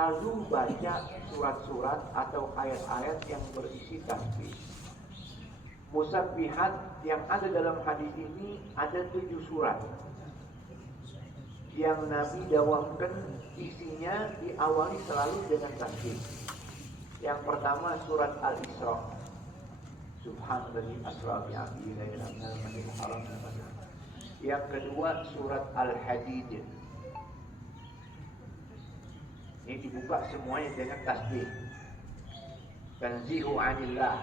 lalu baca surat-surat atau ayat-ayat yang berisi tasbih. Musabbihat yang ada dalam hadis ini ada 7 surat yang Nabi dawamkan, isinya diawali selalu dengan tasbih. Yang pertama surat Al-Isra, Subhanallah asra bi 'abdihi laylan minal masjidil haram ila al-masjid. Yang kedua surat Al-Hadid. Ini dibuka semuanya dengan tasbih. Tanzihu 'anillah.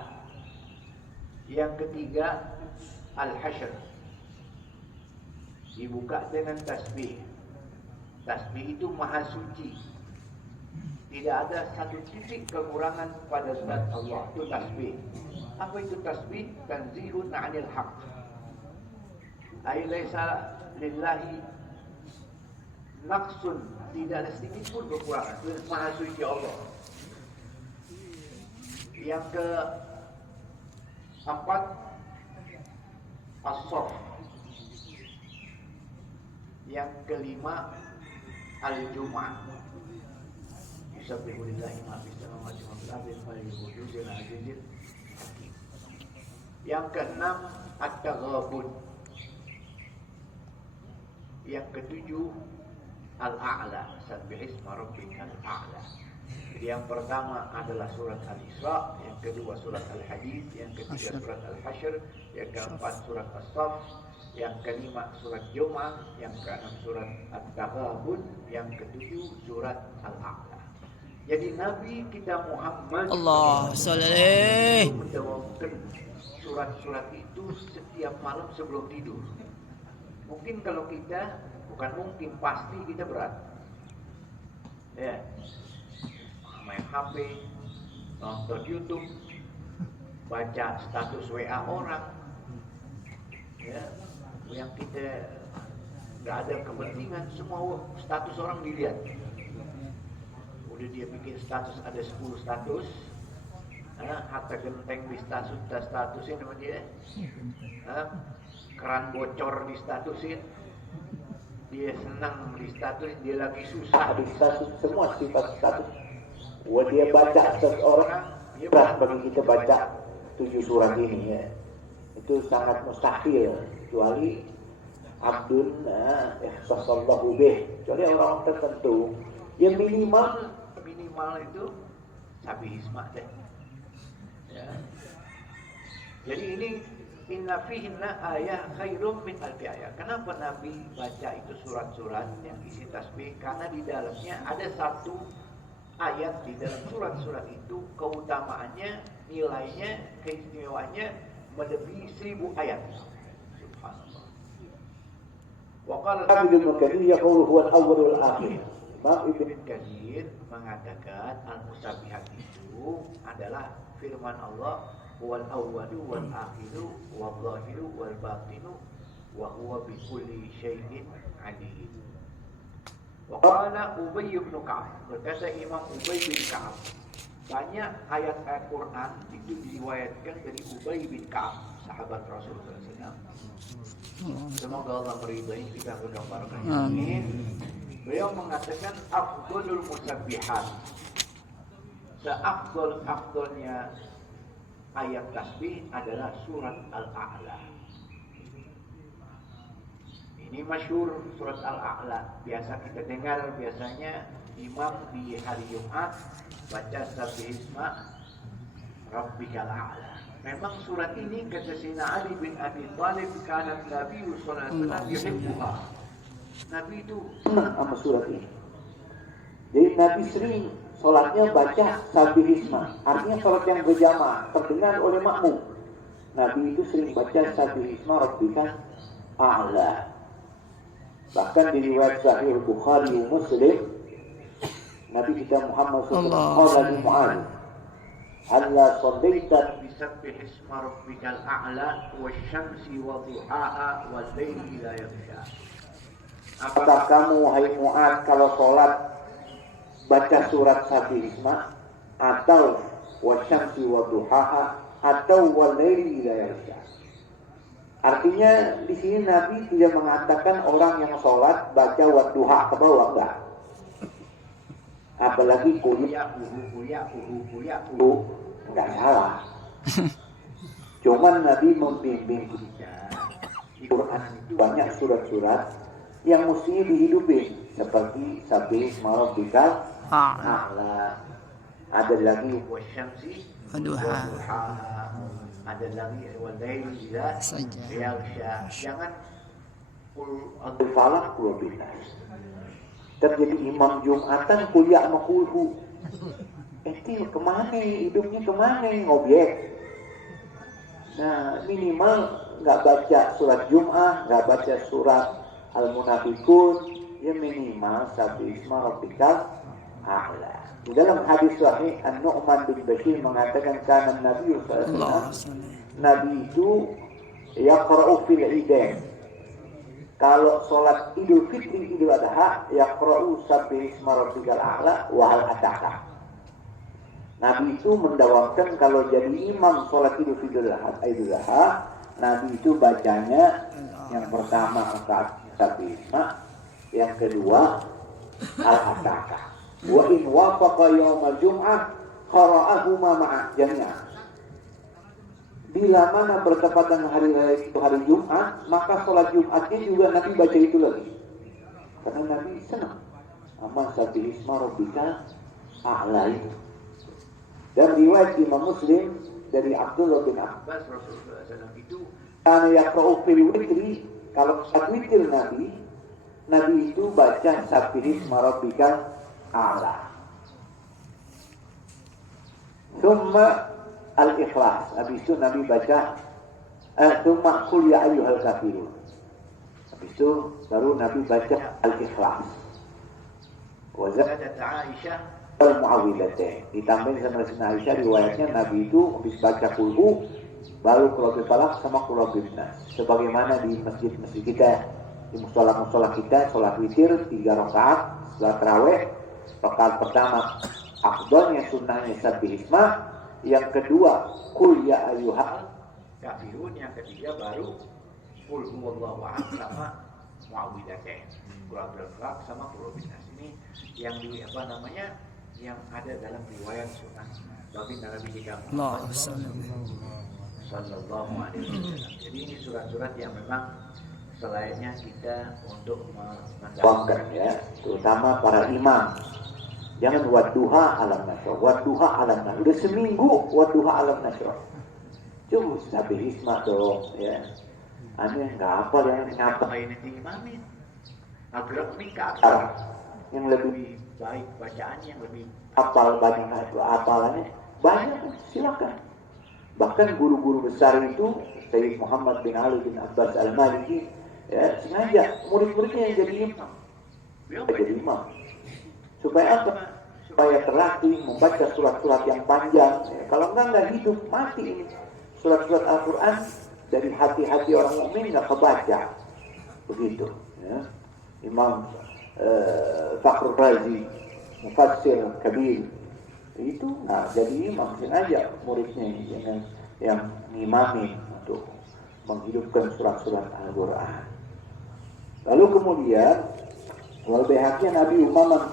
Yang ketiga Al-Hasyr, dibuka dengan tasbih. Tasbih itu maha suci, tidak ada satu titik kekurangan pada zat Allah. Itu tasbih. Apa itu tasbih? Tanzihun 'anil haqq, ay laisa lillahi naqsun, tidak ada sedikit pun kekurangan. Itu maha suci Allah. Yang keempat As-Saff. Yang kelima Al-Jumu'ah. Yusabbihu lillahi ma fis samawati wa fil ardi al-maliku al-qudus al-azizil hakim. Yang keenam At-Taghabun. Yang ketujuh Al-A'la, Sabbihisma rabbikal a'la. Jadi yang pertama adalah surat Al-Isra, yang kedua surat Al-Hadid, yang ketiga surat Al-Hasyr, yang keempat surat As-Saff, yang kelima surat Jumu'ah, yang keenam surat At-Taghabun, yang ketujuh surat Al-A'la. Jadi Nabi kita Muhammad Allah sallallahu mendawamkan surat-surat itu setiap malam sebelum tidur. Mungkin kalau kita, bukan mungkin, pasti kita berat. Ya, main HP, nonton YouTube, baca status WA orang, ya, yang kita nggak ada kepentingan, semua status orang dilihat. Udah dia bikin status ada 10 status, harta genteng di statusin sama dia, keran bocor di statusin, dia senang di status, dia lagi susah di status, semua sifat status. Wah, dia baca seseorang, berat bagi kita baca 7 surat ini, ya. Itu sangat mustahil, kecuali abdun ikhtasallahu bih, kecuali orang tertentu yang minimal itu Sabbihisma deh, ya. Jadi ini inna fihinna ayah khairum min alfi ayat. Kenapa Nabi baca itu surat-surat yang isi tasbih? Karena di dalamnya ada satu ayat di dalam surat-surat itu, keutamaannya, nilainya, keistimewaannya melebihi 1000 ayat. Subhanallah. Wa qala Ibnu Katsir yaqulu huwa al-awwal wal akhir. Imam Ibnu Katsir mengatakan al-musabbihat itu adalah firman Allah, huwal awwalu wal akhiru wal zahiru wal batinu wa huwa bi kulli syai'in alim. Wa qala Ubay bin Ka'ab, berkata Imam Ubay bin Ka'ab, banyak ayat-ayat Quran itu diriwayatkan dari Ubay bin Ka'ab, sahabat Rasulullah SAW. Semoga Allah meridai kita berdoa. Amin. Beliau mengatakan afdalul musabbihat, seafdal-afdalnya ayat tasbih adalah surat Al-A'la. Ini masyhur surat Al-A'la, biasa kita dengar. Biasanya imam di hari Jumat baca Sabbihisma rabbikal a'la. Memang surat ini kata Sayyidina Ali bin Abi Thalib, kana Nabi sallallahu alaihi wasallam yuhibbuha. Nabi itu senang sama surat ini. Jadi Nabi sering sholatnya baca Sabbihisma, artinya sholat yang berjamaah terdengar oleh makmum. Nabi itu sering baca Sabbihisma rabbikal a'la. Bahkan di riwayat Sahih Bukhari Muslim, Nabi kita Muhammad sallallahu alaihi wasallam, "Allah sallaita bi sabbihisma rabbikal a'la wasyamsi wa duhaha wal laili la yaghsha." Apakah kamu, wahai Mu'ad, kalau sholat baca surat Sabbihisma atau wasyamsi wa duhaha atau wal laili la yaghsha? Artinya di sini Nabi tidak mengatakan orang yang sholat baca wadduha ke bawah, enggak. apalagi kuliah nggak salah. Cuman Nabi membimbing kita di Quran banyak surat-surat yang mesti dihidupin seperti Sabih Marobika A'la, ada lagi wasyamsi Waduha. ada lagi walaili idza Saja. yaghsha. Jangan kul al-falaq wa binas. Terjadi imam Jumatan kuliah sama kulhu. Kemana hidupnya, kemana ngobjek. Nah, minimal nggak baca surat Jum'ah, nggak baca surat Al-Munafikun, ya minimal Sabih Isma Rabbikal A'la. Di dalam hadis sahih An-Nu'man bin Bashir mengatakan karena Nabi sallallahu Nabi itu yaqra'u fil idain. Kalau sholat Idul Fitri, Idul Adha, yaqra'u Sabih Isma Rabbikal A'la wa hal ataka. Nabi itu mendawamkan kalau jadi imam sholat Idul Fitri Idul Adha, Nabi itu bacanya yang pertama rakaat Sabih Isma, yang kedua al-ataka. Wa in wafaqa yaumal jum'ah qara'ahuma ma'a jami'an. Bila mana bertepatan hari itu hari Jumat, maka sholat Jumatnya juga Nabi baca itu lagi. Karena Nabi senang sama Sabih Isma Rabbikal A'la itu. Dan riwayat Imam Muslim dari Abdullah bin Abbas Rasulullah SAW itu karena yaqra'u fil witri, kalau saat witir Nabi itu baca Sabih Isma Rabbikal A'la. Thumma Al-Ikhlas. Habis itu Nabi baca Thumma qul ya ayyuhal kafirun. Habis itu baru Nabi baca Al-Ikhlas. Wa zadat Aisyah al-Mu'awwidatayn. Ditambahin sama Sayyidina Aisyah riwayatnya Nabi itu habis baca kulhu baru qul falaq sama qul nas. Sebagaimana di masjid-masjid kita, di musola-musola kita sholat witir 3 rakaat setelah tarawih. Rakaat pertama afdalnya sunnahnya Sabih Isma, yang kedua qul ya ayyuhal kafirun, yang ketiga baru qul huwallahu ahad sama muawwidzatain. Qul falaq sama qul nas. Ini yang di yang ada dalam riwayat sunnah baginda Nabi kita sallallahu alaihi wasallam. Jadi ini surat-surat yang memang selainnya kita untuk mendapatkan ya, terutama para imam. Jangan wadduha alam nasr, wadduha alam nasr. Udah seminggu wadduha alam nasr. Cuma Sabih Isma dong ya. Aneh nggak apa yang ngapain ini imamin. Agak nikah yang lebih baik bacaannya, yang lebih hafal banyak hafalannya banyak, silakan. Bahkan guru-guru besar itu Sayyid Muhammad bin Ali bin Abbas Al-Maliki ya, sengaja murid-muridnya yang jadi imam. Jadi imam. Supaya apa? Supaya terlatih membaca surat-surat yang panjang. Ya, kalau enggak hidup, mati ini. Surat-surat Al-Quran dari hati-hati orang mukmin nggak kebaca. Begitu. Ya. Imam Fakhrul Razi, Mufassir Kabir, itu jadi imam, sengaja muridnya yang ngimami untuk menghidupkan surat-surat Al-Quran. Lalu kemudian wal Baihaqi Nabi Umman